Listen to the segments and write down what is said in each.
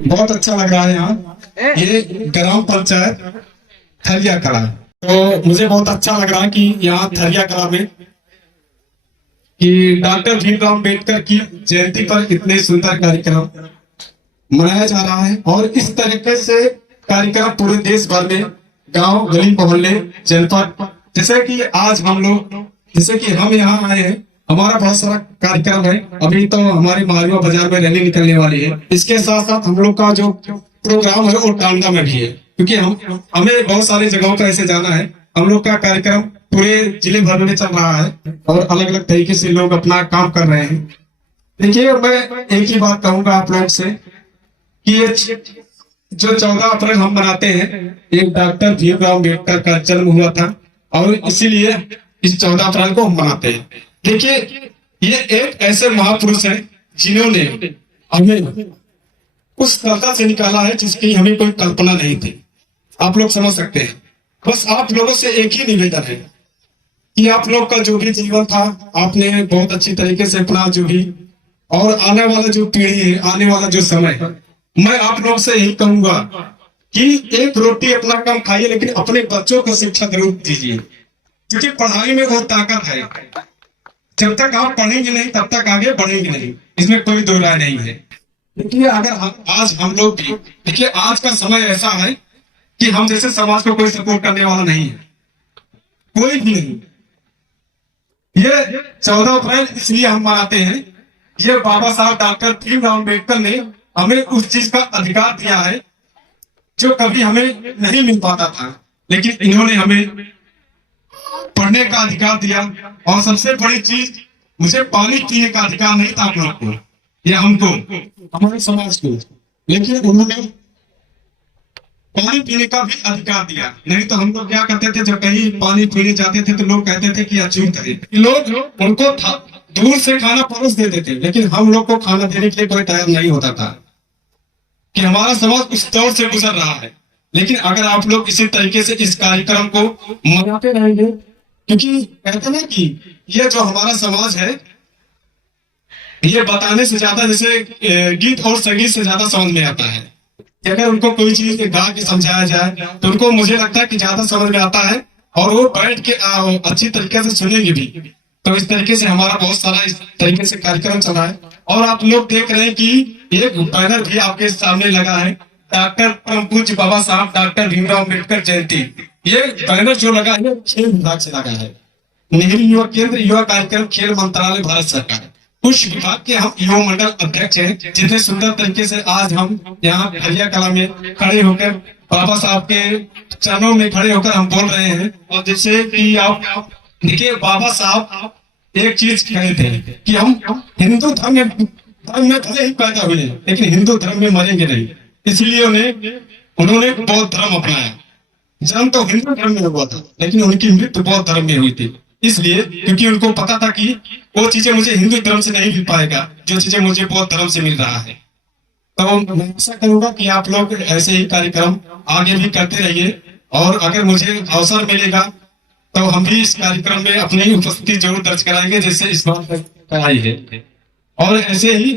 बहुत अच्छा लग रहा है यहाँ। ये ग्राम पंचायत थरिया कला, तो मुझे बहुत अच्छा लग रहा है कि यहाँ थरिया कला में कि डॉक्टर भीमराव अम्बेडकर की जयंती पर इतने सुंदर कार्यक्रम मनाया जा रहा है। और इस तरीके से कार्यक्रम पूरे देश भर में, गांव गली मोहल्ले जनपद, जैसे कि आज हम लोग, जैसे कि हम यहाँ आए हैं, हमारा बहुत सारा कार्यक्रम है। अभी तो हमारे मालवा बाजार में रैली निकलने वाली है। इसके साथ साथ हम लोग का जो प्रोग्राम है वो टांडा में भी है, क्योंकि हमें बहुत सारी जगहों पर ऐसे जाना है। हम लोग का कार्यक्रम पूरे जिले भर में चल रहा है और अलग अलग तरीके से लोग अपना काम कर रहे हैं। देखिए, मैं एक ही बात कहूंगा आप लोग से कि ये जो 14 अप्रैल हम मनाते हैं, ये डॉक्टर भीमराव अम्बेडकर का जन्म हुआ था और इसीलिए इस 14 अप्रैल को हम मनाते हैं। देखिए, ये एक ऐसे महापुरुष है जिन्होंने हमें उस दलदल से निकाला है जिसकी हमें कोई कल्पना नहीं थी। आप लोग समझ सकते हैं। बस आप लोगों से एक ही निवेदन है कि आप लोग का जो भी जीवन था, आपने बहुत अच्छी तरीके से अपना जो भी, और आने वाला जो पीढ़ी है, आने वाला जो समय, मैं आप लोग से यही कहूंगा कि एक रोटी अपना कम खाइए, लेकिन अपने बच्चों को शिक्षा जरूर दीजिए, क्योंकि पढ़ाई में बहुत ताकत है। जब तक आप पढ़ेंगे नहीं तब तक आगे बढ़ेंगे नहीं, इसमें कोई दो राय नहीं है। देखिए, अगर आज हम लोग भी, देखिए आज का समय ऐसा है कि हम जैसे समाज को कोई सपोर्ट करने वाला नहीं है, कोई भी नहीं। ये 14 अप्रैल इसलिए हम मनाते हैं, ये बाबा साहब डॉक्टर भीमराव अम्बेडकर ने हमें उस चीज का अधिकार दिया है जो कभी हमें नहीं मिल पाता था, लेकिन इन्होंने हमें पढ़ने का अधिकार दिया। और सबसे बड़ी चीज, मुझे पानी पीने का अधिकार नहीं था आप लोग को या हमको, हमारे समाज को, लेकिन उन्होंने पानी पीने का भी अधिकार दिया। नहीं तो हम लोग क्या करते थे, जब कहीं पानी पीने जाते थे तो लोग कहते थे कि अछूत है। लोग उनको दूर से खाना परोस देते थे, लेकिन हम लोग को खाना देने के लिए कोई तैयार नहीं होता था, कि हमारा समाज उस दौर से गुजर रहा है। लेकिन अगर आप लोग इसी तरीके से इस कार्यक्रम को मनाते रहेंगे, क्योंकि कहते ना कि ये जो हमारा समाज है, ये बताने से ज्यादा, जैसे गीत और संगीत से ज्यादा समझ में आता है। अगर उनको कोई चीज गा के समझाया जाए तो उनको, मुझे लगता है कि ज्यादा समझ में आता है और वो बैठ के अच्छी तरीके से सुनेंगे भी। तो इस तरीके से हमारा बहुत सारा इस तरीके से कार्यक्रम चला है। और आप लोग देख रहे हैं कि एक बैनर भी आपके सामने लगा है, डॉक्टर परम पूज्य बाबा साहब डॉक्टर भीमराव अम्बेडकर जयंती। ये बैनर जो लगा है खेल विभाग से लगा है, नेहरू युवा केंद्र युवा कार्यक्रम खेल मंत्रालय भारत सरकार, उस विभाग के हम युवा मंडल अध्यक्ष हैं। जितने सुंदर तरीके से आज हम यहाँ थरिया कला में खड़े होकर बाबा साहब के चरणों में खड़े होकर हम बोल रहे हैं। और जैसे कि आप देखिए, बाबा साहब एक चीज कहे थे कि हम हिंदू धर्म में भले ही पैदा हुए, लेकिन हिंदू धर्म में मरेंगे नहीं। इसलिए उन्होंने बौद्ध धर्म अपनाया। जन्म तो हिंदू धर्म में हुआ था, लेकिन उनकी मृत्यु बौद्ध धर्म में हुई थी। इसलिए क्योंकि उनको पता था कि वो चीजें मुझे हिंदू धर्म से नहीं मिल पाएगा जो चीजें मुझे बौद्ध धर्म से मिल रहा है। तो मैं ऐसा करूंगा कि आप लोग ऐसे ही कार्यक्रम आगे भी करते रहिए, और अगर मुझे अवसर मिलेगा तो हम भी इस कार्यक्रम में अपनी उपस्थिति जरूर दर्ज कराएंगे, जैसे इस बार कराई है। और ऐसे ही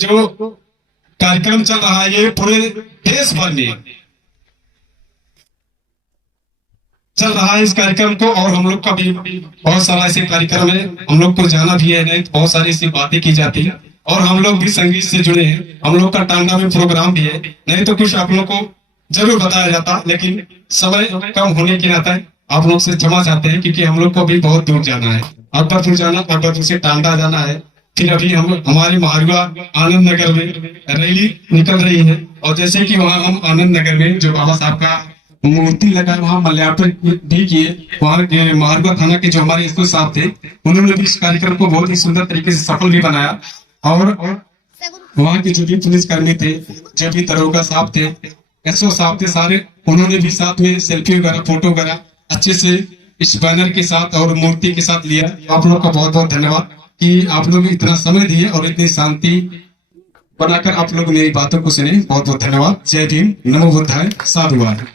जो कार्यक्रम चल रहा है, ये पूरे देश भर में चल रहा है इस कार्यक्रम को। और हम लोग का भी बहुत सारा ऐसे कार्यक्रम है, हम लोग को जाना भी है, नहीं तो बहुत सारी ऐसी बातें की जाती है। और हम लोग भी संगीत से जुड़े हैं, हम लोग का टांडा में प्रोग्राम भी है, नहीं तो कुछ आप लोग को जरूर बताया जाता, लेकिन समय कम होने के नाते आप लोग से क्षमा चाहते हैं, क्योंकि हम लोग को भी बहुत दूर जाना है। अकबरपुर जाना, अकबरपुर से टांडा जाना है, फिर अभी हम हमारे मारवा आनंद नगर में रैली निकल रही है। और जैसे कि वहाँ हम आनंद नगर में जो बाबा साहब का मूर्ति लगा, वहाँ मल्यार्पण भी किए। वहाँ मारवा थाना के जो हमारे एसओ साहब थे, उन्होंने भी इस कार्यक्रम को बहुत ही सुंदर तरीके से सफल भी बनाया। और वहाँ के जो भी पुलिसकर्मी थे, जो भी दरोगा साहब थे, एसओ साहब थे, सारे उन्होंने भी साथ में सेल्फी वगैरह, फोटो वगैरह अच्छे से इस बैनर के साथ और मूर्ति के साथ लिया। आप लोग का बहुत बहुत धन्यवाद कि आप लोग इतना समय दिए और इतनी शांति बनाकर आप लोग मेरी बातों को सुने। बहुत बहुत धन्यवाद। जय भीम, नमो बुद्धाय, साधुवाद।